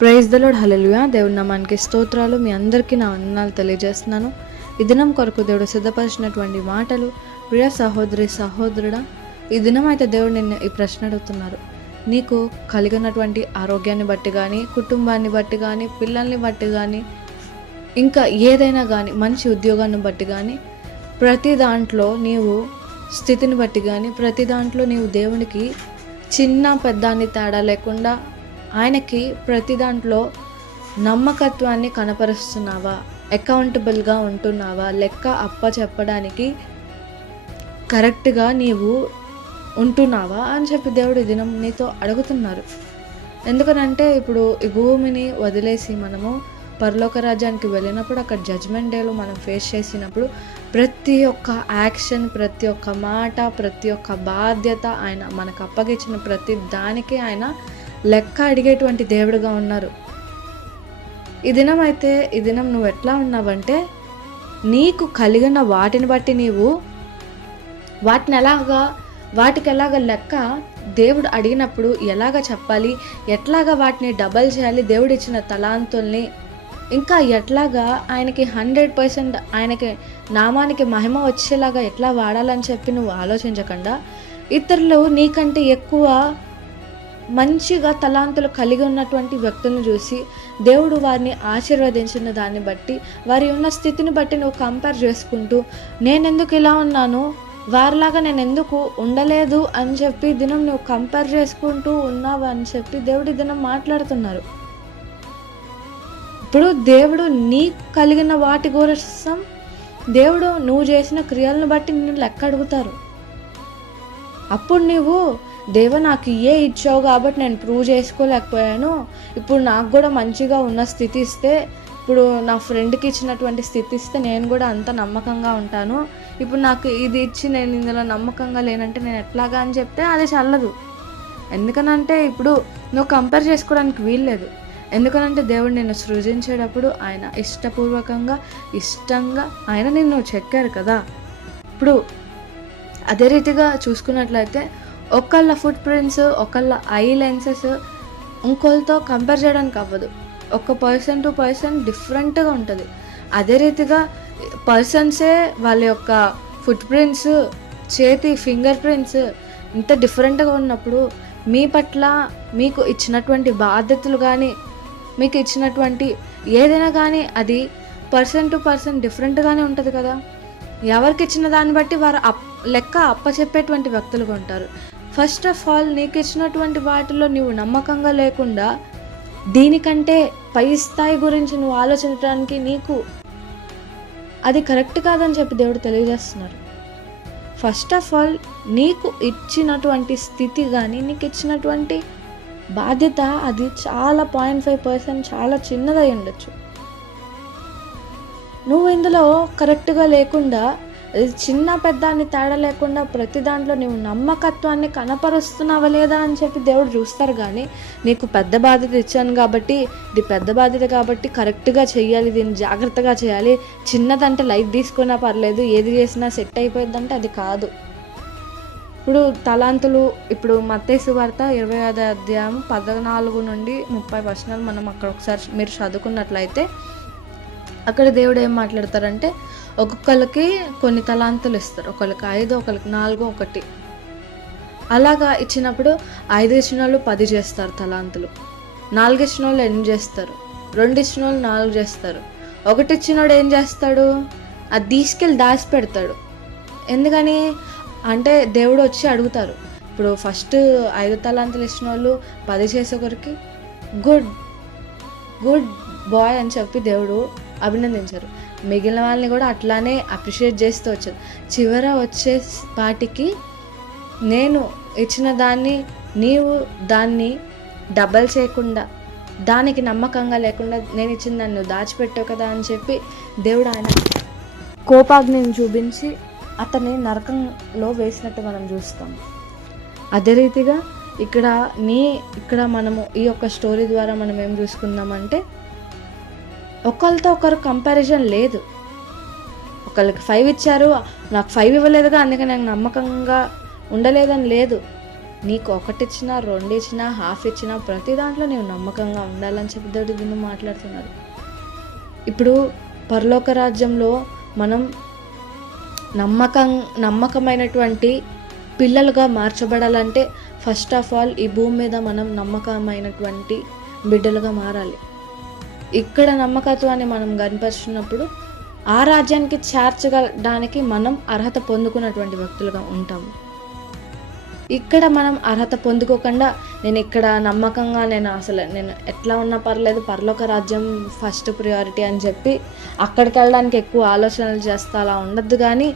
Praise the lord. హల్లెలూయా. దేవుడి నామానికి స్తోత్రాలు. మీ అందరికీ నా వందనాలు తెలియజేస్తున్నాను. ఈ దినం కొరకు దేవుడు సిద్ధపరిచినటువంటి మాటలు. ప్రియ సహోదరి సహోదరుడా, ఈ దినం అయితే దేవుడు నిన్ను ఈ ప్రశ్న అడుగుతున్నారు. నీకు కలిగినటువంటి ఆరోగ్యాన్ని బట్టి కానీ, కుటుంబాన్ని బట్టి కానీ, పిల్లల్ని బట్టి కానీ, ఇంకా ఏదైనా కానీ, మంచి ఉద్యోగాన్ని బట్టి కానీ, ప్రతి దాంట్లో నీవు స్థితిని బట్టి కానీ, ప్రతి దాంట్లో నీవు దేవునికి చిన్న పెద్దాన్ని తేడా లేకుండా ఆయనకి ప్రతి దాంట్లో నమ్మకత్వాన్ని కనపరుస్తున్నావా? అకౌంటబుల్గా ఉంటున్నావా? లెక్క అప్ప చెప్పడానికి కరెక్ట్గా నీవు ఉంటున్నావా అని చెప్పి దేవుడు ఈ దినం నీతో అడుగుతున్నారు. ఎందుకనంటే ఇప్పుడు ఈ భూమిని వదిలేసి మనము పరలోక రాజ్యానికి వెళ్ళినప్పుడు, అక్కడ జడ్జ్మెంట్ డేలో మనం ఫేస్ చేసినప్పుడు ప్రతి ఒక్క యాక్షన్, ప్రతి ఒక్క మాట, ప్రతి ఒక్క బాధ్యత ఆయన మనకు అప్పగించిన ప్రతి దానికి ఆయన లెక్క అడిగేటువంటి దేవుడుగా ఉన్నారు. ఈ దినం నువ్వు ఎట్లా ఉన్నావంటే, నీకు కలిగిన వాటిని బట్టి నీవు వాటికి ఎలాగ లెక్క దేవుడు అడిగినప్పుడు ఎలాగ చెప్పాలి, ఎట్లాగా వాటిని డబల్ చేయాలి, దేవుడు ఇచ్చిన తలాంతుల్ని ఇంకా ఎట్లాగా ఆయనకి 100% ఆయనకి నామానికి మహిమ వచ్చేలాగా ఎట్లా వాడాలని చెప్పి నువ్వు ఆలోచించకుండా, ఇతరులు నీకంటే ఎక్కువ మంచిగా తలాంతులు కలిగి ఉన్నటువంటి వ్యక్తులను చూసి దేవుడు వారిని ఆశీర్వదించిన దాన్ని బట్టి, వారి ఉన్న స్థితిని బట్టి నువ్వు కంపేర్ చేసుకుంటూ, నేనెందుకు ఇలా ఉన్నాను, వారిలాగా నేను ఎందుకు ఉండలేదు అని చెప్పి దినం నువ్వు కంపేర్ చేసుకుంటూ ఉన్నావు అని చెప్పి దేవుడి దినం మాట్లాడుతున్నారు. ఇప్పుడు దేవుడు నీకు కలిగిన వాటి కోసం దేవుడు నువ్వు చేసిన క్రియలను బట్టి నిన్ను లెక్క అడుగుతారు. అప్పుడు నువ్వు దేవా నాకు ఇచ్చావు కాబట్టి నేను ప్రూవ్ చేసుకోలేకపోయాను, ఇప్పుడు నాకు కూడా మంచిగా ఉన్న స్థితి ఇస్తే, ఇప్పుడు నా ఫ్రెండ్కి ఇచ్చినటువంటి స్థితి ఇస్తే నేను కూడా అంత నమ్మకంగా ఉంటాను, ఇప్పుడు నాకు ఇది ఇచ్చి నేను ఇందులో నమ్మకంగా లేనంటే నేను ఎట్లాగా అని చెప్తే అది చల్లదు. ఎందుకనంటే ఇప్పుడు నువ్వు కంపేర్ చేసుకోవడానికి వీల్లేదు. ఎందుకనంటే దేవుడు నిన్ను సృజించేటప్పుడు ఆయన ఇష్టపూర్వకంగా ఇష్టంగా ఆయన నిన్ను చెక్కారు కదా. ఇప్పుడు అదే రీతిగా చూసుకున్నట్లయితే ఒకళ్ళ ఫుట్ ప్రింట్స్, ఒకళ్ళ ఐ లెన్సెస్ ఇంకొకరితో కంపేర్ చేయడానికి అవ్వదు. ఒక పర్సన్ టు పర్సన్ డిఫరెంట్గా ఉంటుంది. అదే రీతిగా పర్సన్సే వాళ్ళ యొక్క ఫుట్ ప్రింట్స్, చేతి ఫింగర్ ప్రింట్స్ ఇంత డిఫరెంట్గా ఉన్నప్పుడు మీ పట్ల మీకు ఇచ్చినటువంటి బాధ్యతలు కానీ, మీకు ఇచ్చినటువంటి ఏదైనా కానీ అది పర్సన్ టు పర్సన్ డిఫరెంట్గానే ఉంటుంది కదా. ఎవరికి ఇచ్చిన దాన్ని బట్టి వారు లెక్క అప్పచెప్పేటువంటి వ్యక్తులుగా ఉంటారు. ఫస్ట్ ఆఫ్ ఆల్ నీకు ఇచ్చినటువంటి వాటిలో నువ్వు నమ్మకంగా లేకుండా దీనికంటే పై స్థాయి గురించి నువ్వు ఆలోచించడానికి నీకు అది కరెక్ట్ కాదని చెప్పి దేవుడు తెలియజేస్తున్నారు. ఫస్ట్ ఆఫ్ ఆల్ నీకు ఇచ్చినటువంటి స్థితి కానీ, నీకు ఇచ్చినటువంటి బాధ్యత అది చాలా 0.5% చాలా చిన్నదై ఉండొచ్చు. నువ్వు ఇందులో కరెక్ట్గా లేకుండా, చిన్న పెద్దాన్ని తేడా లేకుండా ప్రతి దాంట్లో నువ్వు నమ్మకత్వాన్ని కనపరుస్తున్నావా లేదా అని చెప్పి దేవుడు చూస్తారు. కానీ నీకు పెద్ద బాధ్యత ఇచ్చాను కాబట్టి, ఇది పెద్ద బాధ్యత కాబట్టి కరెక్ట్గా చేయాలి, దీన్ని జాగ్రత్తగా చేయాలి, చిన్నదంటే లైట్ తీసుకున్నా పర్లేదు, ఏది చేసినా సెట్ అయిపోయిందంటే అది కాదు. ఇప్పుడు తలాంతులు, ఇప్పుడు మత్తయి సువార్త 25వ అధ్యాయం 14 నుండి 30 వచనాలు మనం అక్కడ ఒకసారి మీరు చదువుకున్నట్లయితే, అక్కడ దేవుడు ఏం మాట్లాడతారంటే, ఒక్కొక్కరికి కొన్ని తలాంతులు ఇస్తారు. ఒకరికి 5, ఒకరికి 4, ఒకటి అలాగా ఇచ్చినప్పుడు 5 ఇచ్చిన వాళ్ళు 10 చేస్తారు తలాంతులు, 4 ఇచ్చిన వాళ్ళు 8 చేస్తారు, 2 ఇచ్చిన వాళ్ళు 4 చేస్తారు, 1 ఇచ్చినోడు ఏం చేస్తాడు, అది తీసుకెళ్ళి దాచి పెడతాడు. ఎందుకని అంటే దేవుడు వచ్చి అడుగుతారు. ఇప్పుడు ఫస్ట్ 5 తలాంతులు ఇచ్చిన వాళ్ళు 10 చేసేకొరికి గుడ్ బాయ్ అని చెప్పి దేవుడు అభినందించారు. మిగిలిన వాళ్ళని కూడా అట్లానే అప్రిషియేట్ చేస్తూ వచ్చారు. చివర వచ్చే పాటికి నేను ఇచ్చిన దాన్ని నీవు దాన్ని డబల్ చేయకుండా, దానికి నమ్మకంగా లేకుండా నేను ఇచ్చిన దాన్ని నువ్వు దాచిపెట్టావు కదా అని చెప్పి దేవుడు ఆయన కోపాగ్నిని చూపించి అతన్ని నరకంలో వేసినట్టు మనం చూస్తాం. అదే రీతిగా ఇక్కడ మనము ఈ యొక్క స్టోరీ ద్వారా మనం ఏం చూసుకుందామంటే, ఒకరితో ఒకరు కంపారిజన్ లేదు. ఒకరికి 5 ఇచ్చారు, నాకు 5 ఇవ్వలేదుగా అందుకే నాకు నమ్మకంగా ఉండలేదని లేదు. నీకు ఒకటిచ్చినా, రెండిచ్చినా, హాఫ్ ఇచ్చినా ప్రతి దాంట్లో నీవు నమ్మకంగా ఉండాలని చెప్పి దేవుడు దీన్ని మాట్లాడుతున్నాడు. ఇప్పుడు పరలోక రాజ్యంలో మనం నమ్మకమైనటువంటి పిల్లలుగా మార్చబడాలంటే ఫస్ట్ ఆఫ్ ఆల్ ఈ భూమి మీద మనం నమ్మకమైనటువంటి బిడ్డలుగా మారాలి. ఇక్కడ నమ్మకత్వాన్ని మనం కనపరిచినప్పుడు ఆ రాజ్యానికి చేర్చడానికి మనం అర్హత పొందుకున్నటువంటి వ్యక్తులుగా ఉంటాము. ఇక్కడ మనం అర్హత పొందుకోకుండా నేను ఇక్కడ నమ్మకంగా నేను ఎట్లా ఉన్నా పర్లేదు, పరలోక రాజ్యం ఫస్ట్ ప్రియారిటీ అని చెప్పి అక్కడికి వెళ్ళడానికి ఎక్కువ ఆలోచనలు చేస్తా అలా ఉండద్దు. కానీ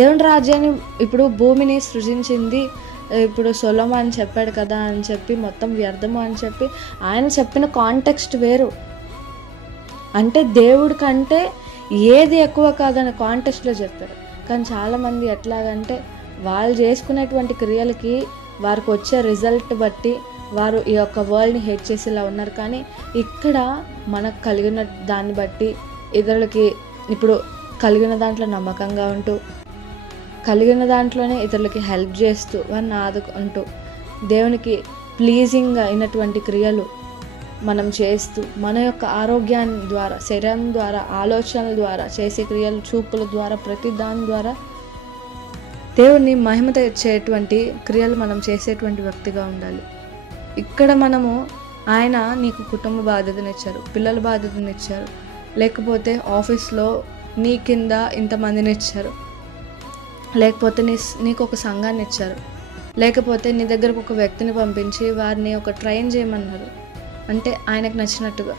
దేవుని రాజ్యాన్ని ఇప్పుడు భూమిని సృజించింది ఇప్పుడు సొలొమోను అని చెప్పాడు కదా అని చెప్పి మొత్తం వ్యర్థము అని చెప్పి ఆయన చెప్పిన కాంటెక్స్ట్ వేరు. అంటే దేవుడి కంటే ఏది ఎక్కువ కాదనే కాంటెక్స్ట్లో చెప్పారు. కానీ చాలామంది ఎట్లాగంటే వాళ్ళు చేసుకునేటువంటి క్రియలకి వారికి వచ్చే రిజల్ట్ బట్టి వారు ఈ యొక్క వరల్డ్ని హేట్ చేసేలా ఉన్నారు. కానీ ఇక్కడ మనకు కలిగిన దాన్ని బట్టి ఇతరులకి ఇప్పుడు కలిగిన దాంట్లో నమ్మకంగా ఉంటూ, కలిగిన దాంట్లోనే ఇతరులకి హెల్ప్ చేస్తూ, వారిని ఆదుకుంటూ, దేవునికి ప్లీజింగ్ అయినటువంటి క్రియలు మనం చేస్తూ, మన యొక్క ఆరోగ్యాన్ని ద్వారా, శరీరం ద్వారా, ఆలోచనల ద్వారా, చేసే క్రియలు, చూపుల ద్వారా, ప్రతి దాని ద్వారా దేవుణ్ణి మహిమ తెచ్చేటువంటి క్రియలు మనం చేసేటువంటి వ్యక్తిగా ఉండాలి. ఇక్కడ మనము ఆయన నీకు కుటుంబ బాధ్యతనిచ్చారు, పిల్లల బాధ్యతనిచ్చారు, లేకపోతే ఆఫీస్లో నీ కింద ఇంతమందిని ఇచ్చారు, లేకపోతే నీకు ఒక సంఘాన్ని ఇచ్చారు, లేకపోతే నీ దగ్గరకు ఒక వ్యక్తిని పంపించి వారిని ఒక ట్రైన్ చేయమన్నారు. అంటే ఆయనకు నచ్చినట్టుగా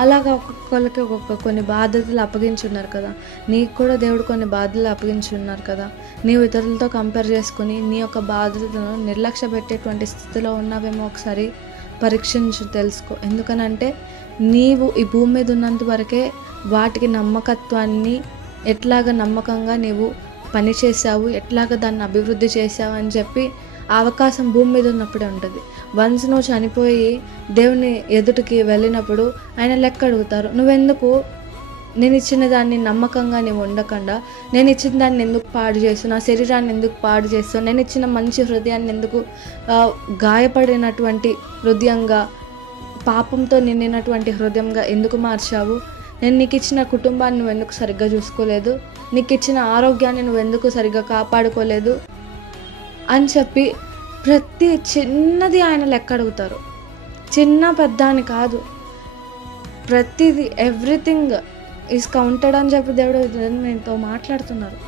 అలాగా ఒక్కొక్కరికి కొన్ని బాధ్యతలు అప్పగించున్నారు కదా. నీకు కూడా దేవుడు కొన్ని బాధ్యతలు అప్పగించున్నారు కదా. నీవు ఇతరులతో కంపేర్ చేసుకుని నీ యొక్క బాధ్యతను నిర్లక్ష్య పెట్టేటువంటి స్థితిలో ఉన్నావేమో ఒకసారి పరీక్షించు, తెలుసుకో. ఎందుకనంటే నీవు ఈ భూమి మీద ఉన్నంత వరకే వాటికి నమ్మకత్వాన్ని ఎట్లాగ నమ్మకంగా నీవు పని చేసావు, ఎట్లాగ దాన్ని అభివృద్ధి చేసావు అని చెప్పి అవకాశం భూమి మీద ఉన్నప్పుడే ఉంటుంది. వన్స్ నువ్వు చనిపోయి దేవుని ఎదుటికి వెళ్ళినప్పుడు ఆయన లెక్క అడుగుతారు. నువ్వెందుకు నేను ఇచ్చిన దాన్ని నమ్మకంగా నీవు ఉండకుండా, నేను ఇచ్చిన దాన్ని ఎందుకు పాడు చేస్తావు, నా శరీరాన్ని ఎందుకు పాడు చేస్తావు, నేను ఇచ్చిన మంచి హృదయాన్ని ఎందుకు గాయపడినటువంటి హృదయంగా, పాపంతో నిండినటువంటి హృదయంగా ఎందుకు మార్చావు, నేను నీకు ఇచ్చిన కుటుంబాన్ని నువ్వు ఎందుకు సరిగ్గా చూసుకోలేదు, నీకు ఇచ్చిన ఆరోగ్యాన్ని నువ్వు ఎందుకు సరిగ్గా కాపాడుకోలేదు అని చెప్పి ప్రతి చిన్నది ఆయన లెక్క అడుగుతారు. చిన్న పెద్ద అని కాదు, ప్రతిదీ ఎవ్రీథింగ్ ఈజ్ కౌంటెడ్ అని చెప్పి దేవుడు నీతో మాట్లాడుతున్నారు.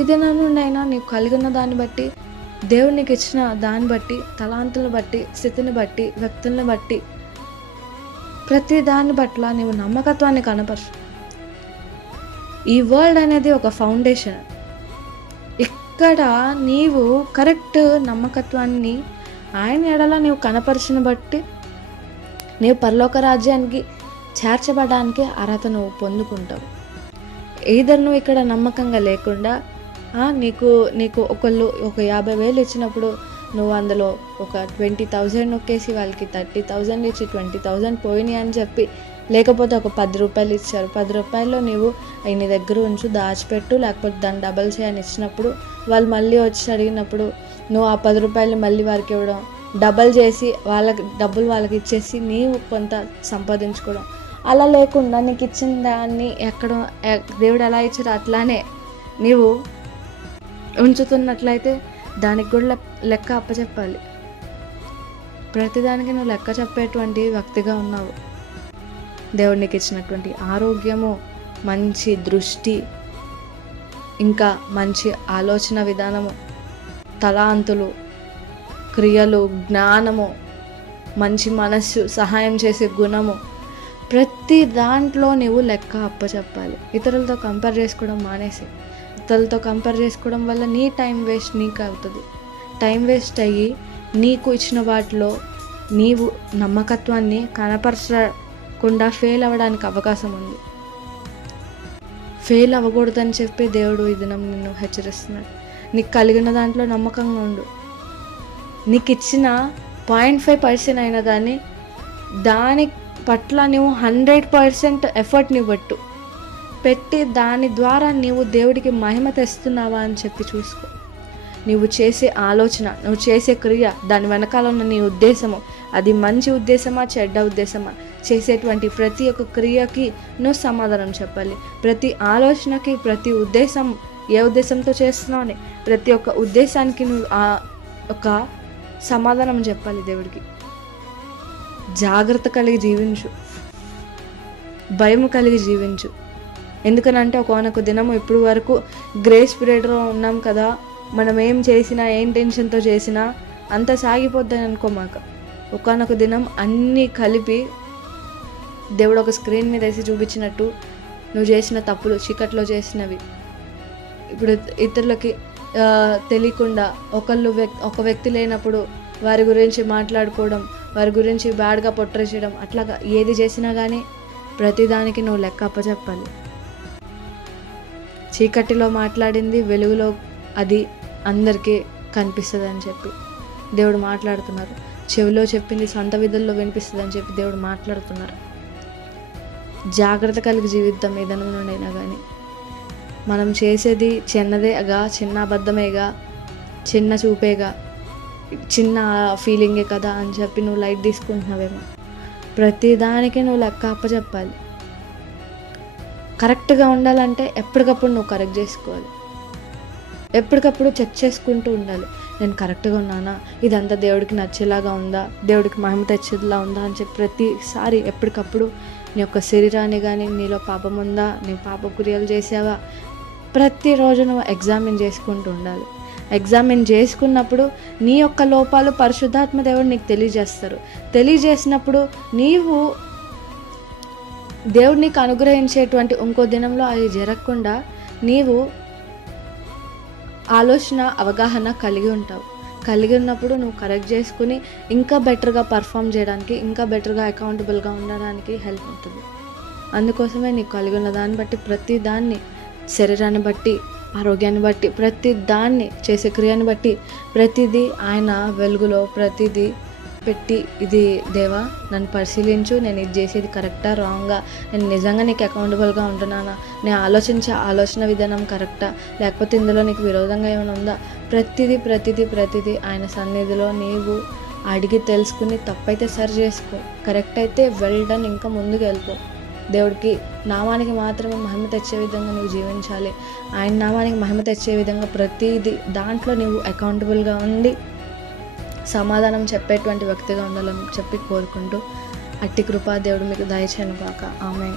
ఇది నన్ను నీకు కలిగిన దాన్ని బట్టి, దేవుడు నీకు ఇచ్చిన దాన్ని బట్టి, తలాంతులను బట్టి, స్థితిని బట్టి, వ్యక్తులను బట్టి, ప్రతి దాన్ని పట్ల నీవు నమ్మకత్వాన్ని కనపరచు. ఈ వరల్డ్ అనేది ఒక ఫౌండేషన్. ఇక్కడ నీవు కరెక్ట్ నమ్మకత్వాన్ని ఆయన ఎడల నీవు కనపరిచిన బట్టి నీవు పరలోక రాజ్యానికి చేర్చబడడానికి అర్హత నువ్వు పొందుకుంటావు. ఏదర్ నువ్వు ఇక్కడ నమ్మకంగా లేకుండా నీకు ఒకళ్ళు ఒక 50,000 ఇచ్చినప్పుడు నువ్వు అందులో ఒక 20,000 నొక్కేసి వాళ్ళకి 30,000 ఇచ్చి 20,000 పోయినాయి అని చెప్పి, లేకపోతే ఒక 10 రూపాయలు ఇచ్చారు, 10 రూపాయల్లో నీవు నీ దగ్గర ఉంచు, దాచిపెట్టు, లేకపోతే దాన్ని డబల్ చేయని ఇచ్చినప్పుడు వాళ్ళు మళ్ళీ వచ్చి అడిగినప్పుడు నువ్వు ఆ 10 రూపాయలు మళ్ళీ వారికి ఇవ్వడం, డబల్ చేసి డబ్బులు వాళ్ళకి ఇచ్చేసి నీవు కొంత సంపాదించుకోవడం. అలా లేకుండా నీకు ఇచ్చిన దాన్ని దేవుడు ఎలా ఇచ్చారో అట్లానే నీవు ఉంచుతున్నట్లయితే దానికి కూడా లెక్క అప్పచెప్పాలి. ప్రతిదానికి నువ్వు లెక్క చెప్పేటువంటి వ్యక్తిగా ఉన్నావు. దేవుడు నీకు ఇచ్చినటువంటి ఆరోగ్యము, మంచి దృష్టి, ఇంకా మంచి ఆలోచన విధానము, తలాంతులు, క్రియలు, జ్ఞానము, మంచి మనస్సు, సహాయం చేసే గుణము, ప్రతి దాంట్లో నువ్వు లెక్క అప్పచెప్పాలి. ఇతరులతో కంపేర్ చేసుకోవడం మానేసి. ఇతరులతో కంపేర్ చేసుకోవడం వల్ల నీ టైం వేస్ట్ నీకు అవుతుంది. టైం వేస్ట్ అయ్యి నీకు ఇచ్చిన వాటిలో నీవు నమ్మకత్వాన్ని కనపరచకుండా ఫెయిల్ అవ్వడానికి అవకాశం ఉంది. ఫెయిల్ అవ్వకూడదని చెప్పి దేవుడు ఈ దినం నిన్ను హెచ్చరిస్తున్నాడు. నీకు కలిగిన దాంట్లో నమ్మకంగా ఉండు. నీకు ఇచ్చిన 0.5% అయినా కానీ దాని పట్ల నువ్వు 100% ఎఫర్ట్ నువ్వు పెట్టి దాని ద్వారా నీవు దేవుడికి మహిమ తెస్తున్నావా అని చెప్పి చూసుకో. నువ్వు చేసే ఆలోచన, నువ్వు చేసే క్రియ, దాని వెనకాల ఉన్న నీ ఉద్దేశము, అది మంచి ఉద్దేశమా చెడ్డ ఉద్దేశమా, చేసేటువంటి ప్రతి ఒక్క క్రియకి నువ్వు సమాధానం చెప్పాలి. ప్రతి ఆలోచనకి, ప్రతి ఉద్దేశం, ఏ ఉద్దేశంతో చేస్తున్నావు అని ప్రతి ఒక్క ఉద్దేశానికి నువ్వు ఒక సమాధానం చెప్పాలి దేవుడికి. జాగ్రత్త కలిగి జీవించు, భయం కలిగి జీవించు. ఎందుకనంటే ఒకనొక దినము ఇప్పుడు వరకు గ్రేస్ పీరియడ్లో ఉన్నాం కదా, మనం ఏం చేసినా, ఏం టెన్షన్తో చేసినా అంత సాగిపోద్దని అనుకోమాక. ఒకనొక దినం అన్నీ కలిపి దేవుడు ఒక స్క్రీన్ మీద వేసి చూపించినట్టు నువ్వు చేసిన తప్పులు, చీకట్లో చేసినవి, ఇప్పుడు ఇతరులకి తెలియకుండా ఒక వ్యక్తి లేనప్పుడు వారి గురించి మాట్లాడుకోవడం, వారి గురించి బ్యాడ్గా పొట్రే చేయడం, అట్లాగా ఏది చేసినా కానీ ప్రతిదానికి నువ్వు లెక్క అప్పచెప్పాలి. చీకటిలో మాట్లాడింది వెలుగులో అది అందరికీ కనిపిస్తుంది అని చెప్పి దేవుడు మాట్లాడుతున్నారు. చెవిలో చెప్పింది సొంత విధుల్లో వినిపిస్తుంది అని చెప్పి దేవుడు మాట్లాడుతున్నారు. జాగ్రత్త కలిగి జీవిద్దాం. ఏదైనా నుండైనా కానీ మనం చేసేది చిన్నదేగా, చిన్న అబద్ధమేగా, చిన్న చూపేగా, చిన్న ఫీలింగే కదా అని చెప్పి నువ్వు లైట్ తీసుకుంటున్నావేమో. ప్రతిదానికి నువ్వు లెక్క అప్పచెప్పాలి. కరెక్ట్గా ఉండాలంటే ఎప్పటికప్పుడు నువ్వు కరెక్ట్ చేసుకోవాలి. ఎప్పటికప్పుడు చెక్ చేసుకుంటూ ఉండాలి. నేను కరెక్ట్గా ఉన్నానా, ఇదంతా దేవుడికి నచ్చేలాగా ఉందా, దేవుడికి మహిమ తెచ్చేలా ఉందా అని చెప్పి ప్రతిసారి ఎప్పటికప్పుడు నీ యొక్క శరీరాన్ని కానీ, నీలో పాపం ఉందా, నీ పాప క్రియలు చేసావా, ప్రతిరోజు నువ్వు ఎగ్జామిన్ చేసుకుంటూ ఉండాలి. ఎగ్జామిన్ చేసుకున్నప్పుడు నీ యొక్క లోపాలు పరిశుద్ధాత్మ దేవుడు నీకు తెలియజేస్తారు. తెలియజేసినప్పుడు నీవు దేవుడు నీకు అనుగ్రహించేటువంటి ఇంకో దినంలో అది జరగకుండా నీవు ఆలోచన, అవగాహన కలిగి ఉంటావు. కలిగి ఉన్నప్పుడు నువ్వు కరెక్ట్ చేసుకుని ఇంకా బెటర్గా పర్ఫామ్ చేయడానికి, ఇంకా బెటర్గా అకౌంటబుల్గా ఉండడానికి హెల్ప్ అవుతుంది. అందుకోసమే నీకు కలిగి ఉన్న దాన్ని బట్టి, ప్రతి దాన్ని, శరీరాన్ని బట్టి, ఆరోగ్యాన్ని బట్టి, ప్రతి దాన్ని, చేసే క్రియని బట్టి ప్రతిదీ ఆయన వెలుగులో ప్రతిదీ పెట్టి, ఇది దేవా నన్ను పరిశీలించు, నేను ఇది చేసేది కరెక్టా రాంగా, నేను నిజంగా నీకు అకౌంటబుల్గా ఉంటున్నానా, నేను ఆలోచించే ఆలోచన విధానం కరెక్టా, లేకపోతే ఇందులో నీకు విరోధంగా ఏమైనా ఉందా, ప్రతిదీ ఆయన సన్నిధిలో నీవు అడిగి తెలుసుకుని తప్పైతే సరి చేసుకో, కరెక్ట్ అయితే వెల్ డన్, ఇంకా ముందుకు వెళ్ళిపో. దేవుడికి నామానికి మాత్రమే మహిమ తెచ్చే విధంగా నువ్వు జీవించాలి. ఆయన నామానికి మహిమ తెచ్చే విధంగా ప్రతిదీ దాంట్లో నువ్వు అకౌంటబుల్గా ఉండి సమాధానం చెప్పేటువంటి వ్యక్తిగా ఉండాలని చెప్పి కోరుకుంటూ అట్టి కృపా దేవుడు మీకు దయచేయను గాక. ఆమేన్.